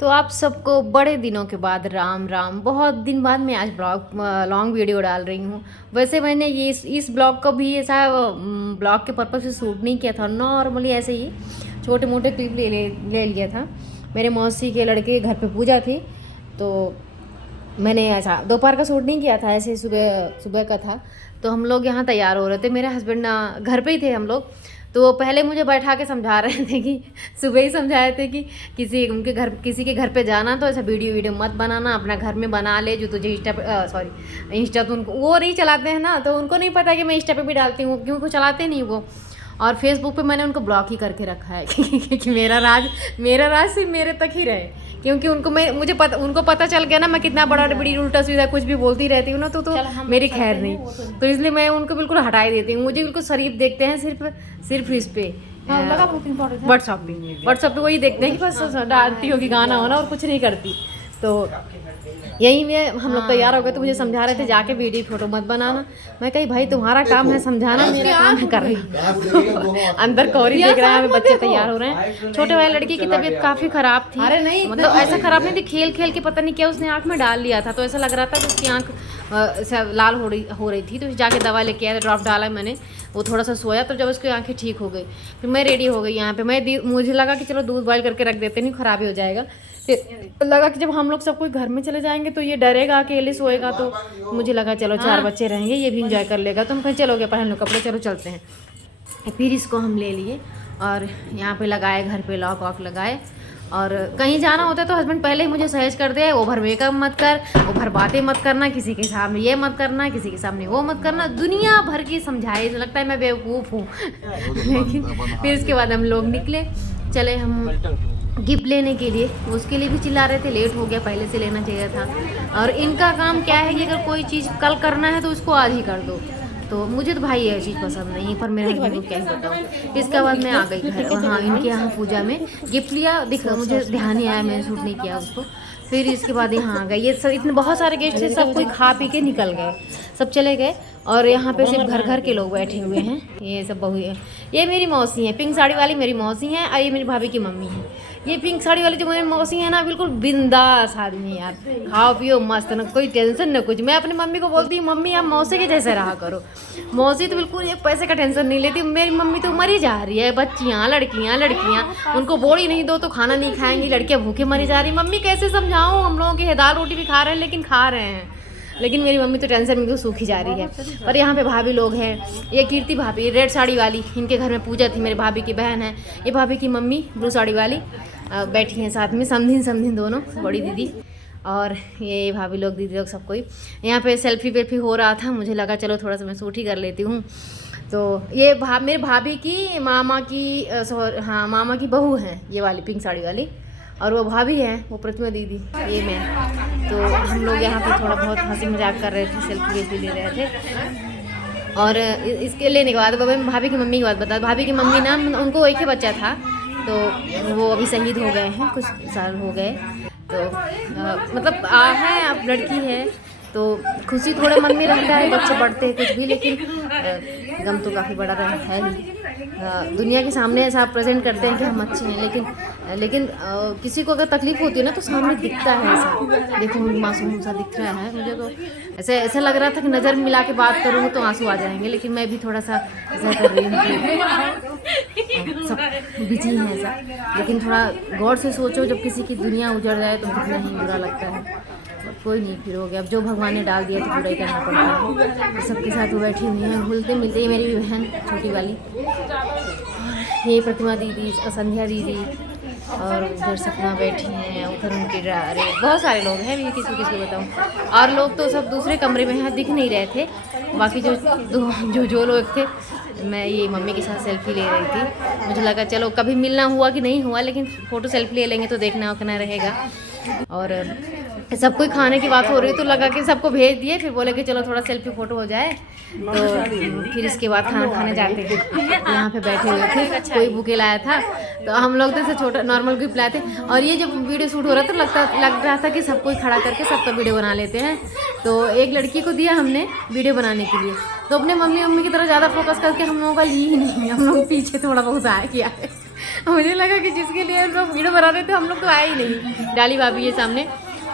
तो आप सबको बड़े दिनों के बाद राम राम। बहुत दिन बाद मैं आज लॉन्ग वीडियो डाल रही हूँ। वैसे मैंने ये इस ब्लॉग को भी ऐसा ब्लॉग के पर्पज़ से शूट नहीं किया था, नॉर्मली ऐसे ही छोटे मोटे क्लिप ले लिया था। मेरे मौसी के लड़के के घर पे पूजा थी, तो मैंने ऐसा दोपहर का शूट नहीं किया था, ऐसे सुबह सुबह का था। तो हम लोग यहाँ तैयार हो रहे थे, मेरे हस्बैंड घर पे ही थे हम लोग। तो वो पहले मुझे बैठा के समझा रहे थे कि सुबह ही समझाए थे कि किसी के घर पे जाना तो ऐसा वीडियो मत बनाना, अपना घर में बना ले। जो तुझे इंस्टा तो उनको वो नहीं चलाते हैं ना, तो उनको नहीं पता कि मैं इंस्टा पे भी डालती हूँ, क्योंकि चलाते नहीं वो। और फेसबुक पे मैंने उनको ब्लॉक ही करके रखा है कि मेरा राज सिर्फ मेरे तक ही रहे, क्योंकि उनको पता चल गया ना मैं कितना बड़ी उल्टा सीधा कुछ भी बोलती रहती हूँ ना, तो मेरी खैर नहीं। तो इसलिए मैं उनको बिल्कुल हटा ही देती हूँ। मुझे बिल्कुल शरीफ देखते हैं सिर्फ इस पे व्हाट्सअप पे वही देखते हैं कि बस डालती होगी गाना होना और कुछ नहीं करती। तो यही में हम लोग तैयार हो गए, तो मुझे समझा रहे थे जाके वीडियो फोटो मत बनाना। मैं कही भाई तुम्हारा काम है समझाना, मेरा काम है कर रही हूँ। अंदर कौरी देख रहा है, बच्चे तैयार हो रहे हैं। छोटे वाले लड़की की तबीयत काफ़ी ख़राब थी। अरे नहीं, मतलब ऐसा ख़राब नहीं थी, खेल खेल के पता नहीं क्या उसने आँख में डाल लिया था, तो ऐसा लग रहा था कि उसकी आँख लाल हो रही थी। तो जाके दवा लेके आया, ड्रॉप डाला मैंने, वो थोड़ा सा सोया, तो जब उसकी आंखें ठीक हो गई फिर मैं रेडी हो गई यहाँ पे। मुझे लगा कि चलो दूध बॉयल करके रख देते, नहीं ख़राब ही हो जाएगा। फिर लगा कि जब हम लोग सब कोई घर में चले जाएंगे तो ये डरेगा, अकेले सोएगा। तो मुझे लगा चलो 4 बच्चे रहेंगे, ये भी इंजॉय कर लेगा। तो हम कहीं चलोगे, पहन लो कपड़े, चलो चलते हैं। फिर इसको हम ले लिए और यहाँ पे लगाए, घर पे लॉक वॉक लगाए। और कहीं जाना होता है तो हस्बैंड पहले ही मुझे सजेस्ट कर दे, ओवर मेकअप मत कर, ओवर बातें मत करना, किसी के सामने ये मत करना, किसी के सामने वो मत करना, दुनिया भर की समझाए। लगता है मैं बेवकूफ़ हूँ लेकिन फिर इसके बाद हम लोग निकले, चले हम गिफ्ट लेने के लिए। उसके लिए भी चिल्ला रहे थे, लेट हो गया, पहले से लेना चाहिए था। और इनका काम क्या है कि अगर कोई चीज़ कल करना है तो उसको आज ही कर दो। तो मुझे तो भाई ये चीज़ पसंद नहीं, पर मेरे हस्बैंड को क्या ही बताऊँ। फिर इसके बाद मैं आ गई घर, हाँ इनके यहाँ पूजा में गिफ्ट लिया, मुझे ध्यान नहीं आया, मैंने शूट नहीं किया उसको। फिर इसके बाद यहाँ आ गए, ये सब इतने बहुत सारे गेस्ट थे, सब कोई खा पी के निकल गए, सब चले गए। और यहाँ पे सिर्फ घर घर के लोग बैठे हुए हैं। ये सब बहू है, ये मेरी मौसी है, पिंक साड़ी वाली मेरी मौसी है, और ये मेरी भाभी की मम्मी है। ये पिंक साड़ी वाली जो मेरी मौसी है ना, बिल्कुल बिंदास आदमी है यार, खाओ पियो मस्त, ना कोई टेंशन ना कुछ। मैं अपनी मम्मी को बोलती हूँ मम्मी आप मौसी के जैसे रहा करो। मौसी तो बिल्कुल ये पैसे का टेंशन नहीं लेती। मेरी मम्मी तो मरी जा रही है, बच्चियाँ लड़कियाँ उनको बोली नहीं दो तो खाना नहीं खाएंगी, लड़कियाँ भूखे मरी जा रही। मम्मी कैसे समझाऊँ, हम लोगों की दाल रोटी भी खा रहे हैं, लेकिन खा रहे हैं। लेकिन मेरी मम्मी तो टेंशन में तो सूखी जा रही है। और यहाँ पे भाभी लोग हैं, ये कीर्ति भाभी रेड साड़ी वाली, इनके घर में पूजा थी, मेरे भाभी की बहन है। ये भाभी की मम्मी ब्लू साड़ी वाली बैठी हैं साथ में, समधिन दोनों, बड़ी दीदी और ये भाभी लोग, दीदी लोग, सब कोई। यहाँ पे सेल्फी वेल्फी हो रहा था, मुझे लगा चलो थोड़ा सा मैं शूट ही कर लेती हूँ। तो ये मेरे भाभी की मामा की बहू है, ये वाली पिंक साड़ी वाली, और वो भाभी है, वो प्रतिमा दीदी, ये मैं। तो हम लोग यहाँ पे थोड़ा बहुत हंसी मजाक कर रहे थे, सेल्फी वेल्फी ले रहे थे। और इसके लेने के बाद भाभी की मम्मी की बात बता, भाभी की मम्मी ना, उनको एक ही बच्चा था, तो वो अभी शहीद हो गए हैं, कुछ साल हो गए। तो मतलब है, अब लड़की है तो खुशी थोड़ा मन में रहता है, बच्चे बढ़ते हैं कुछ भी, लेकिन गम तो काफ़ी बड़ा है ही। दुनिया के सामने ऐसा प्रेजेंट करते हैं कि हम अच्छे हैं, लेकिन किसी को अगर तकलीफ होती है ना तो सामने दिखता है ऐसा। देखो मासूम सा दिख रहा है मुझे, तो ऐसा लग रहा था कि नज़र मिला के बात करूँ तो आंसू आ जाएंगे, लेकिन मैं भी थोड़ा सा ऐसा कर रही हूँ, सब बिजी हैं ऐसा। लेकिन थोड़ा गौर से सोचो, जब किसी की दुनिया उजड़ जाए तो कितना ही बुरा लगता है। कोई नहीं, फिर हो गया, अब जो भगवान ने डाल दिया तो पूरा ही करना पड़ता है। तो सबके साथ वो बैठी हुई हैं, घुलते मिलते ही मेरी बहन छोटी वाली, और ये प्रतिमा दीदी, संध्या दीदी, और उधर सपना बैठी हैं, उधर उनके अरे बहुत सारे लोग हैं, मैं किसी को बताऊँ। और लोग तो सब दूसरे कमरे में हैं, दिख नहीं रहे थे। बाकी जो लोग थे, मैं ये मम्मी के साथ सेल्फी ले रही थी। मुझे लगा चलो कभी मिलना हुआ कि नहीं हुआ, लेकिन फ़ोटो सेल्फी ले लेंगे तो देखना वखना रहेगा। और सब कोई खाने की बात हो रही तो लगा कि सबको भेज दिए, फिर बोले कि चलो थोड़ा सेल्फी फ़ोटो हो जाए। तो फिर इसके बाद खाना खाने जाते थे। यहाँ पे बैठे हुए थे, कोई बुके लाया था, तो हम लोग तो छोटा नॉर्मल गिफ्ट लाए थे। और ये जब वीडियो शूट हो रहा था लग रहा था कि सब कोई खड़ा करके सबका वीडियो बना लेते हैं। तो एक लड़की को दिया हमने वीडियो बनाने के लिए, तो अपने मम्मी की तरह ज़्यादा फोकस करके हम लोगों का ली ही नहीं, हम लोग पीछे थोड़ा बहुत आया किया है। मुझे लगा कि जिसके लिए हम लोग वीडियो बना रहे थे हम लोग तो आए ही नहीं। डाली भाभी है सामने,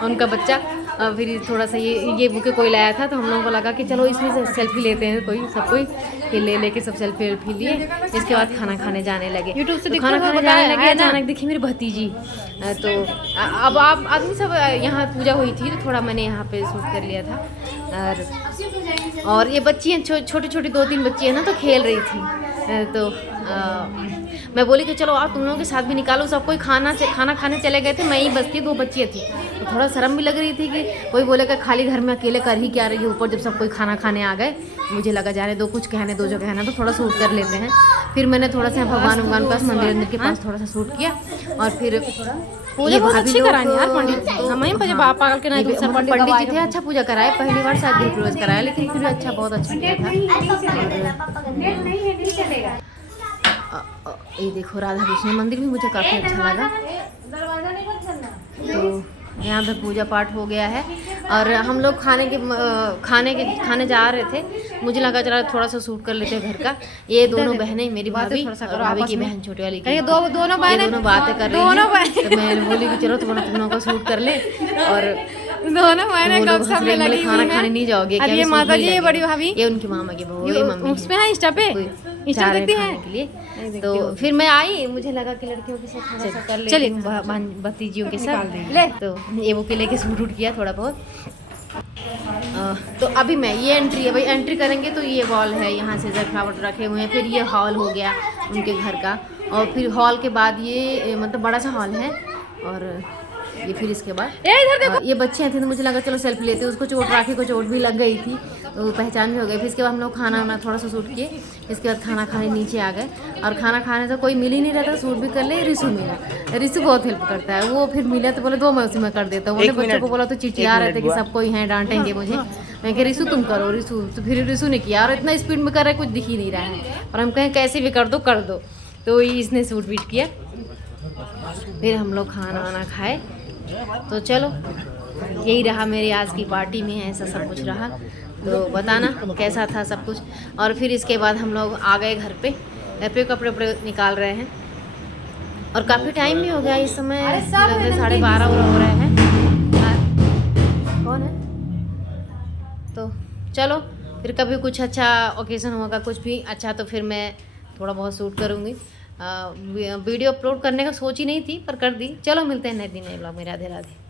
उनका बच्चा। फिर थोड़ा सा ये बुके कोई लाया था तो हम लोगों को लगा कि चलो इसमें से सेल्फी लेते हैं कोई। फिर लेके सब सेल्फी लिए। इसके बाद खाना खाने जाने लगे। यूट्यूब से खाना खाने जाने लगे, अचानक देखी मेरी भतीजी। तो अब आप आदमी सब यहाँ पूजा हुई थी तो थोड़ा मैंने यहाँ पे शूट कर लिया था। और ये बच्चियाँ छोटी 2-3 बच्ची है ना, तो खेल रही थी। तो मैं बोली कि चलो आप तुम लोगों के साथ भी निकालो। सब कोई खाना खाने चले गए थे, मैं ही बस थी, 2 बच्चियाँ थी। तो थोड़ा शर्म भी लग रही थी कि कोई बोलेगा खाली घर में अकेले कर ही क्या रही है। ऊपर जब सब कोई खाना खाने आ गए, मुझे लगा जाने दो, कुछ कहने दो जो कहना, तो थोड़ा शूट कर लेते हैं। फिर मैंने थोड़ा सा भगवान पास मंदिर के पास थोड़ा सा शूट किया। और फिर पूजा बहुत अच्छी करानी यार पंडित जी, हमें मुझे पागल के नहीं दूसरा पंडित जी थे, अच्छा पूजा कराए। पहली बार शायद गृह प्रवेश कराया, लेकिन फिर अच्छा बहुत अच्छा किया था। ये देखो राधा कृष्ण मंदिर भी मुझे काफ़ी अच्छा लगा। तो यहाँ पे पूजा पाठ हो गया है और हम लोग खाने जा रहे थे। मुझे लगा चला थोड़ा सा शूट कर लेते घर का। ये दोनों बहनें, मेरी भाभी की बहन छोटी वाली की, दोनों बातें कर रही हैं। तो मैं बोली कि चलो तुम लोगों को शूट कर ले। और दोनों बहनें खाना खाने नहीं जाओगे क्या? ये माता जी, ये बड़ी भाभी, ये उनकी मामा की बहू, ये मम्मी उसमें है इंस्टा पे देखती है के लिए। तो फिर मैं आई, मुझे लगा कि लड़कियों के साथ थोड़ा सा कर ले, चलिए भतीजियों के साथ ले। तो ये वो के लेके शूट किया थोड़ा बहुत। तो अभी मैं ये एंट्री है भाई, एंट्री करेंगे तो ये वॉल है, यहाँ से फ्लावर रखे हुए हैं। फिर ये हॉल हो गया उनके घर का। और फिर हॉल के बाद ये मतलब बड़ा सा हॉल है। और ये फिर इसके बाद इधर देखो, ये बच्चे थे तो मुझे लगा चलो सेल्फी लेते। उसको चोट राखी को चोट भी लग गई थी तो पहचान भी हो गई। फिर इसके बाद हम लोग खाना थोड़ा सा शूट किए। इसके बाद खाना खाने नीचे आ गए। और खाना खाने से कोई मिल ही नहीं रहा था, शूट भी कर ले। रिशु मिला, रिशु बहुत हेल्प करता है। वो फिर मिला तो बोले 2 मैं उसी में कर देता हूँ। बोले बच्चों को बोला तो चिड़चिड़ा रहे थे कि सब कोई हैं डांटेंगे मुझे। मैं कह रिशु तुम करो, रिशु। तो फिर रिशु ने किया और इतना स्पीड में कर रहा है कुछ दिख ही नहीं रहा है। और हम कहें कैसे भी कर दो। तो इसने शूट बीट किया। फिर हम लोग खाना वाना खाए। तो चलो यही रहा मेरी आज की पार्टी में, ऐसा सब कुछ रहा। तो बताना कैसा था सब कुछ। और फिर इसके बाद हम लोग आ गए घर पे कपड़े निकाल रहे हैं। और काफ़ी टाइम भी हो गया, इस समय 12:30 हो रहे हैं। कौन है? तो चलो फिर कभी कुछ अच्छा ओकेज़न होगा, कुछ भी अच्छा, तो फिर मैं थोड़ा बहुत शूट करूँगी। वीडियो अपलोड करने का सोच ही नहीं थी पर कर दी। चलो मिलते हैं नए दिन नए ब्लॉग में। राधे राधे।